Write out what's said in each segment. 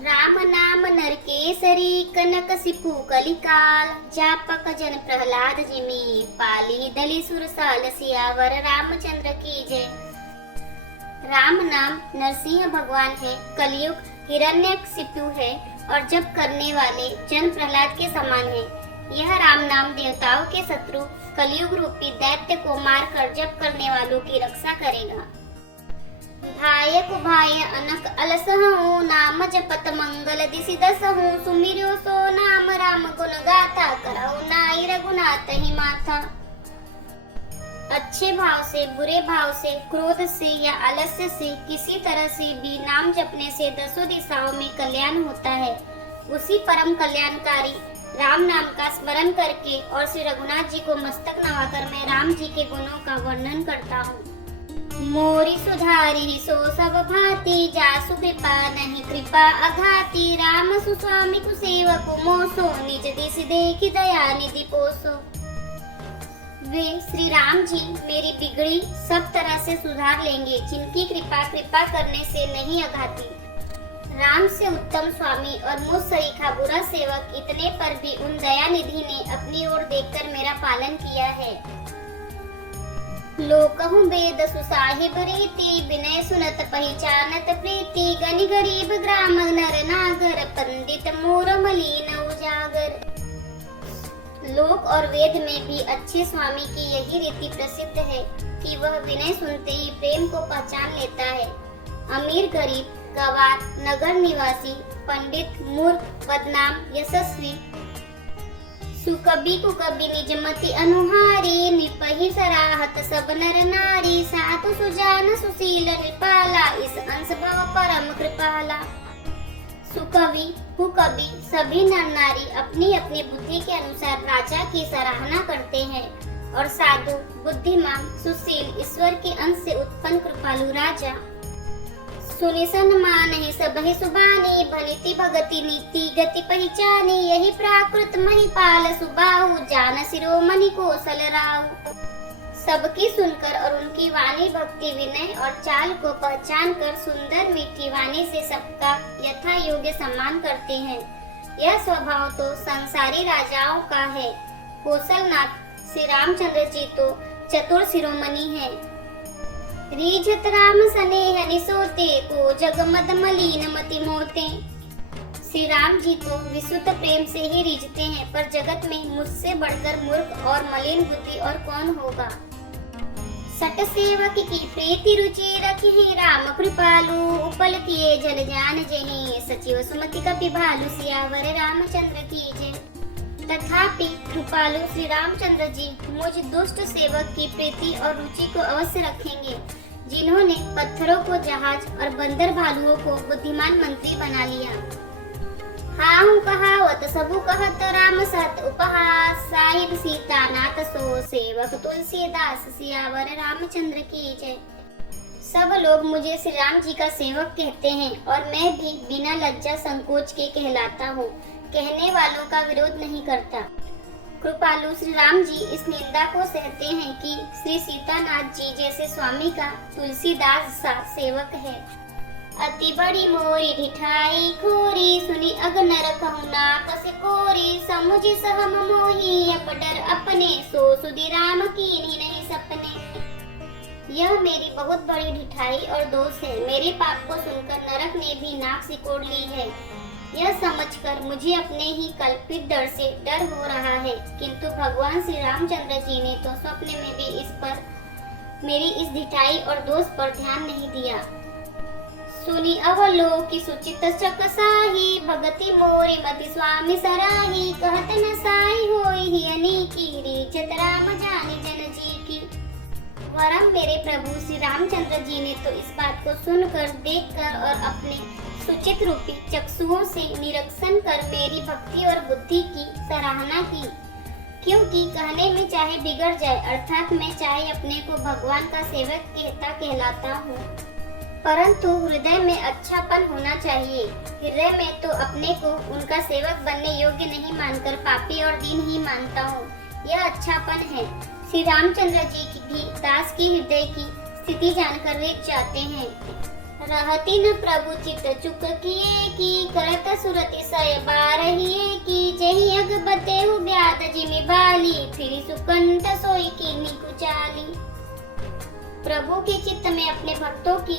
राम नाम नरकेसरी कनकसिपु कलिकाल जापक जन प्रहलाद जिमि पाली दली सुरसाल सियावर रामचंद्र की जय। राम नाम नरसिंह भगवान है, कलयुग हिरण्यकशिपु है और जप करने वाले जन प्रहलाद के समान है। यह राम नाम देवताओं के शत्रु कलयुग रूपी दैत्य को मारकर जप करने वालों की रक्षा करेगा। भाय कुभाय अनक अलसहु नाम जपत मंगल दिसि दसहु सुमिरो सो नाम राम गुण गाथा करहु नाई रघुनाथ ही माथा। अच्छे भाव से, बुरे भाव से, क्रोध से या आलस्य से किसी तरह से भी नाम जपने से दसों दिशाओं में कल्याण होता है। उसी परम कल्याणकारी राम नाम का स्मरण करके और श्री रघुनाथ जी को मस्तक नवाकर मैं राम जी के गुणों का वर्णन करता हूँ। मोरी सुधारी सो सब भांति जासु कृपा नहीं कृपा अघाती राम सुस्वामी कुसेवक मोसो निज दिस देखि दया निधि पोसो। वे श्री राम जी मेरी बिगड़ी सब तरह से सुधार लेंगे, जिनकी कृपा करने से नहीं अघाती। राम से उत्तम स्वामी और मुझ सरीखा बुरा सेवक इतने पर भी उन दया निधि ने अपनी ओर देखकर मेरा पालन किया है। लोकहु वेद सुसाहिब रीति विनय सुनत पहचानत प्रीति गनि गरीब ग्राम नर नागर पंडित मोर मलिन उजागर। लोक और वेद में भी अच्छे स्वामी की यही रीति प्रसिद्ध है कि वह विनय सुनते ही प्रेम को पहचान लेता है। अमीर गरीब गवार नगर निवासी पंडित मूर्ख बदनाम यशस्वी सुकबी कुकबी निजमति अनुहारी निपहि सराहत सब नर नारी साधु सुजान सुशील नृपाला इस अंश भव परम कृपाला। सुकवि कुकबी सभी नर नारी अपनी अपनी बुद्धि के अनुसार राजा की सराहना करते हैं और साधु बुद्धिमान सुशील ईश्वर के अंश से उत्पन्न कृपालु राजा सुनि सन्मान ही सबहि सुबानी भनिति भगति नीति गति पहचानी यही प्राकृत महिपाल सुबाहु जान शिरोमणि कौशल राहु। सबकी सुनकर और उनकी वाणी भक्ति विनय और चाल को पहचान कर सुंदर मीठी वाणी से सबका यथा योग्य सम्मान करते हैं। यह स्वभाव तो संसारी राजाओं का है। कौशलनाथ श्री रामचंद्र जी तो चतुर शिरोमणि हैं। रीझत राम सनेह निसोते को जगमद मलिन मति मोते। श्री राम जी तो विशुद्ध प्रेम से ही रीझते हैं, पर जगत में मुझसे बढ़कर मूर्ख और मलिन बुद्धि और कौन होगा। सट सेवक की प्रीति रुचि रखी राम कृपालु उपल किए जल जान जही सचिव सुमति कपि भालु सियावर रामचंद्र की जय। तथापि कृपालु श्री रामचंद्र जी मुझ दुष्ट सेवक की प्रीति और रुचि को अवश्य रखेंगे, जिन्होंने पत्थरों को जहाज और बंदर भालुओं को बुद्धिमान मंत्री बना लिया। हाहु कहावत सबु कहत राम सत उपहास साहिब सीता नाथ सो सेवक तुलसीदास सियावर रामचंद्र की जय। सब लोग मुझे श्री राम जी का सेवक कहते हैं और मैं भी बिना लज्जा संकोच के कहलाता हूँ। कहने वालों का विरोध नहीं करता। कृपालु श्री राम जी इस निंदा को सहते हैं कि श्री सीतानाथ जी जैसे स्वामी का तुलसीदास सा सेवक है। अति बड़ी मोरी ढिठाई खोरी सुनी अगनर कहूना कस कोरी समुझ सहम मोही अपडर अपने सो सुधि राम कीन्ही नहीं सपने। यह मेरी बहुत बड़ी ढिठाई और दोष है। मेरे पाप को सुनकर नरक ने भी नाक सिकोड़ ली है। यह समझकर मुझे अपने ही कल्पित डर से डर हो रहा है, किंतु भगवान श्री रामचंद्र जी ने तो स्वप्न में भी इस पर मेरी इस ढिठाई और दोष पर ध्यान नहीं दिया। सुनी अवलोकि सुचित चकसाही भगति मोरी मति स्वामी सराही कहत न साई होई ही अनीकी रीझत राम जानी जन जी की। वरम मेरे प्रभु श्री रामचंद्र जी ने तो इस बात को सुनकर देखकर और अपने सुचित रूपी चक्षुओं से निरीक्षण कर मेरी भक्ति और बुद्धि की सराहना की, क्योंकि कहने में चाहे बिगड़ जाए अर्थात मैं चाहे अपने को भगवान का सेवक कहलाता हूँ, परंतु हृदय में अच्छापन होना चाहिए। हृदय में तो अपने को उनका सेवक बनने योग्य नहीं मानकर पापी और दीन ही मानता हूँ। यह अच्छापन है। श्री रामचंद्र जी की भी दास की हृदय की स्थिति जानकर वे चाहते हैं। रहती न प्रभु चित चुक किए की करत सुरति सय बारहिए की जही अग बतेहु ब्याद जिमि बाली फिर सुकंठ सोई की निकुचाली। प्रभु के चित्त में अपने भक्तों की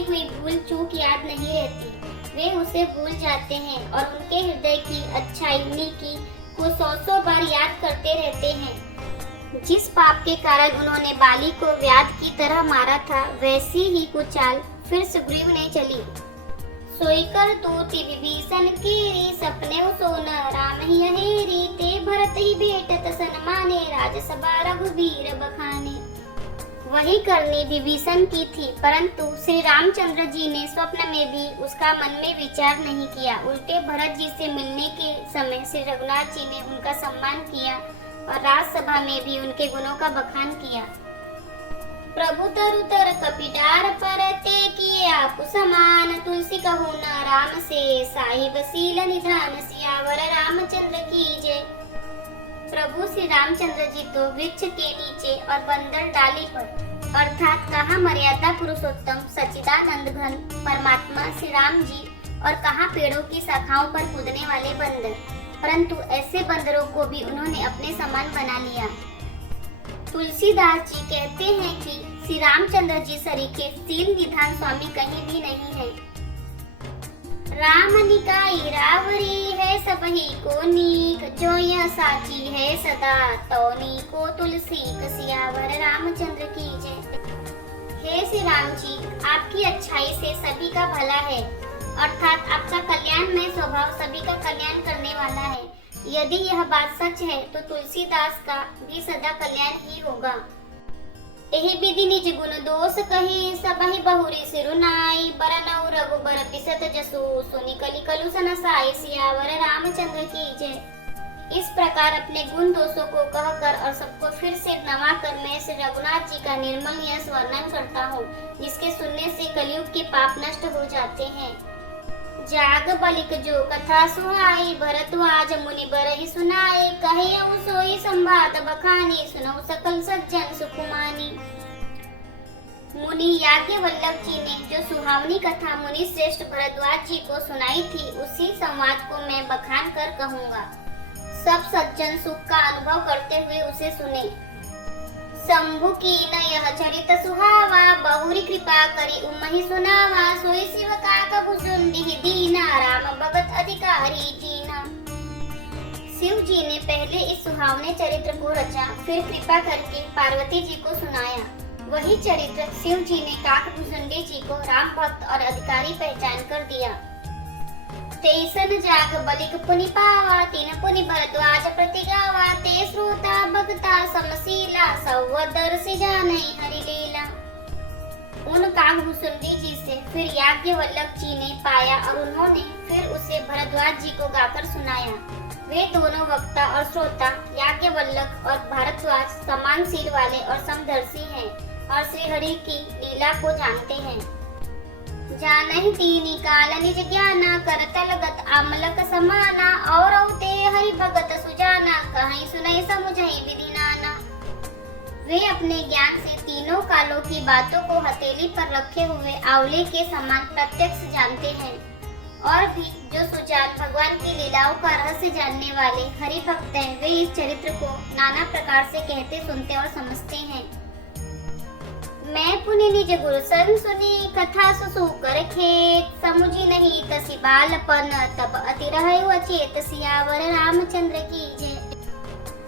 हुई भूल चूक याद नहीं रहती, वे उसे भूल जाते हैं और उनके हृदय की अच्छाई नीकी को सौ बार याद करते रहते हैं। जिस पाप के कारण उन्होंने बाली को व्याध की तरह मारा था, वैसी ही कुछ चाल फिर सुग्रीव ने चली। सोई कर तूति विभीषण कीरी सपने सोन राम ही हेरी ते भरत ही भेटत सन्माने राजसभा रघुबीर बखाने। वही करनी विभीषण की थी, परंतु श्री रामचंद्र जी ने स्वप्न में भी उसका मन में विचार नहीं किया। उल्टे भरत जी से मिलने के समय श्री रघुनाथ जी ने उनका सम्मान किया और राजसभा में भी उनके गुणों का बखान किया। प्रभु तरुतर कपिटार पर ते किए आप समान तुलसी कहू न राम से साहिब सील निधान सियावर रामचंद्र की जय। प्रभु श्री रामचंद्र जी तो वृक्ष के नीचे और बंदर डाली पर अर्थात कहाँ मर्यादा पुरुषोत्तम सच्चिदानंद घन परमात्मा श्री राम जी और कहाँ पेड़ों की शाखाओं पर कूदने वाले बंदर, परंतु ऐसे बंदरों को भी उन्होंने अपने समान बना लिया। तुलसीदास जी कहते हैं कि श्री रामचंद्र जी सरीखे सील निधान स्वामी कहीं भी नहीं है। राम निकाई रावरी है सबही को नीक जो यह साची है सदा तौनी को तुलसी कसियावर रामचंद्र की जय। हे श्री राम जी, आपकी अच्छाई से सभी का भला है, अर्थात आपका कल्याणमय स्वभाव सभी का कल्याण करने वाला है। यदि यह बात सच है तो तुलसीदास का भी सदा कल्याण ही होगा। एहि विधि निज गुण दोष कही सबहि बहुरी सिरुनाई बरनऊ रघुबर बिसत जसु सुनि कलि कलुषन साई सियावर रामचंद्र की जय। इस प्रकार अपने गुण दोषों को कहकर और सबको फिर से नवा कर मैं श्री रघुनाथ जी का निर्मल यश वर्णन करता हूँ, जिसके सुनने से कलयुग के पाप नष्ट हो जाते हैं। जाग बलिक जो कथा सुहाई भरद्वाज मुनि बरहि सुनाए कहे सोई संवाद बखानी सुनौ सकल सज्जन सुकुमानी। मुनि याज्ञवल्लभ जी ने जो सुहावनी कथा मुनि श्रेष्ठ भरद्वाज जी को सुनाई थी, उसी संवाद को मैं बखान कर कहूँगा। सब सज्जन सुख का अनुभव करते हुए उसे सुने। शंभु की न यह चरित सुहावा बहुरी कृपा करी उमहि सुनावा सोई शिव का कभुसुंडी दीना राम भगत अधिकारी जीना। शिव जी ने पहले इस सुहावने चरित्र को रचा, फिर कृपा करके पार्वती जी को सुनाया। वही चरित्र शिव जी ने काकभुसुंडी जी को राम भक्त और अधिकारी पहचान कर दिया। तेसन जाग बलिक पुनि पावा तीन पुनि भरद्वाज प्रति गावा ते श्रोता भक्ता समशीला सौवदर्शी जाने हरि लीला। उन काकभुसुंडी जी से फिर याज्ञवल्लभ जी ने पाया और उन्होंने फिर उसे भरद्वाज जी को गाकर सुनाया। वे दोनों वक्ता और श्रोता याज्ञवल्लभ और भारद्वाज समान शील वाले और समदर्शी हैं और श्री हरि की लीला को जानते हैं। जानहि तीनि काल निज ज्ञाना करतल गत आमलक समाना और ते हरि भगत सुजाना कहीं सुनई समुझई विधि नाना। वे अपने ज्ञान से तीनों कालों की बातों को हथेली पर रखे हुए आंवले के समान प्रत्यक्ष जानते हैं और भी जो सुजान भगवान की लीलाओं का रहस्य जानने वाले हरि भक्त हैं, वे इस चरित्र को नाना प्रकार से कहते सुनते और समझते हैं। मैं पुनि निज गुरु सन सुनी कथा सुसु कर खेत समुझी नहीं तसी बालपन तब अति रहयो अचेत सियावर रामचंद्र की जय।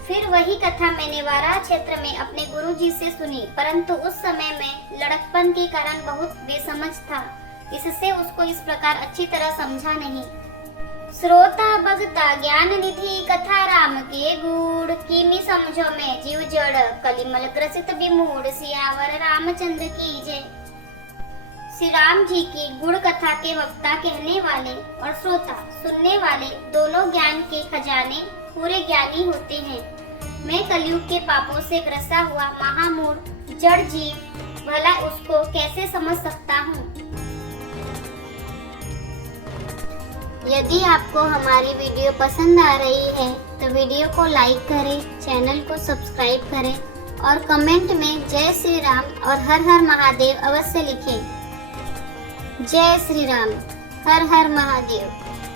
फिर वही कथा मैंने वारा क्षेत्र में अपने गुरु जी से सुनी, परंतु उस समय में लड़कपन के कारण बहुत बेसमझ था, इससे उसको इस प्रकार अच्छी तरह समझा नहीं। श्रोता भगता ज्ञान निधि कथा राम के गूढ़ किमी समझो में जीव जड़ कलिमल ग्रसित विमूढ़ सियावर रामचंद्र की जय। श्री राम जी की गुड़ कथा के वक्ता कहने वाले और श्रोता सुनने वाले दोनों ज्ञान के खजाने पूरे ज्ञानी होते हैं। मैं कलयुग के पापों से ग्रसा हुआ महामूढ़ जड़ जीव भला उसको कैसे समझ सकता हूँ। यदि आपको हमारी वीडियो पसंद आ रही है तो वीडियो को लाइक करें, चैनल को सब्सक्राइब करें और कमेंट में जय श्री राम और हर हर महादेव अवश्य लिखें। जय श्री राम, हर हर महादेव।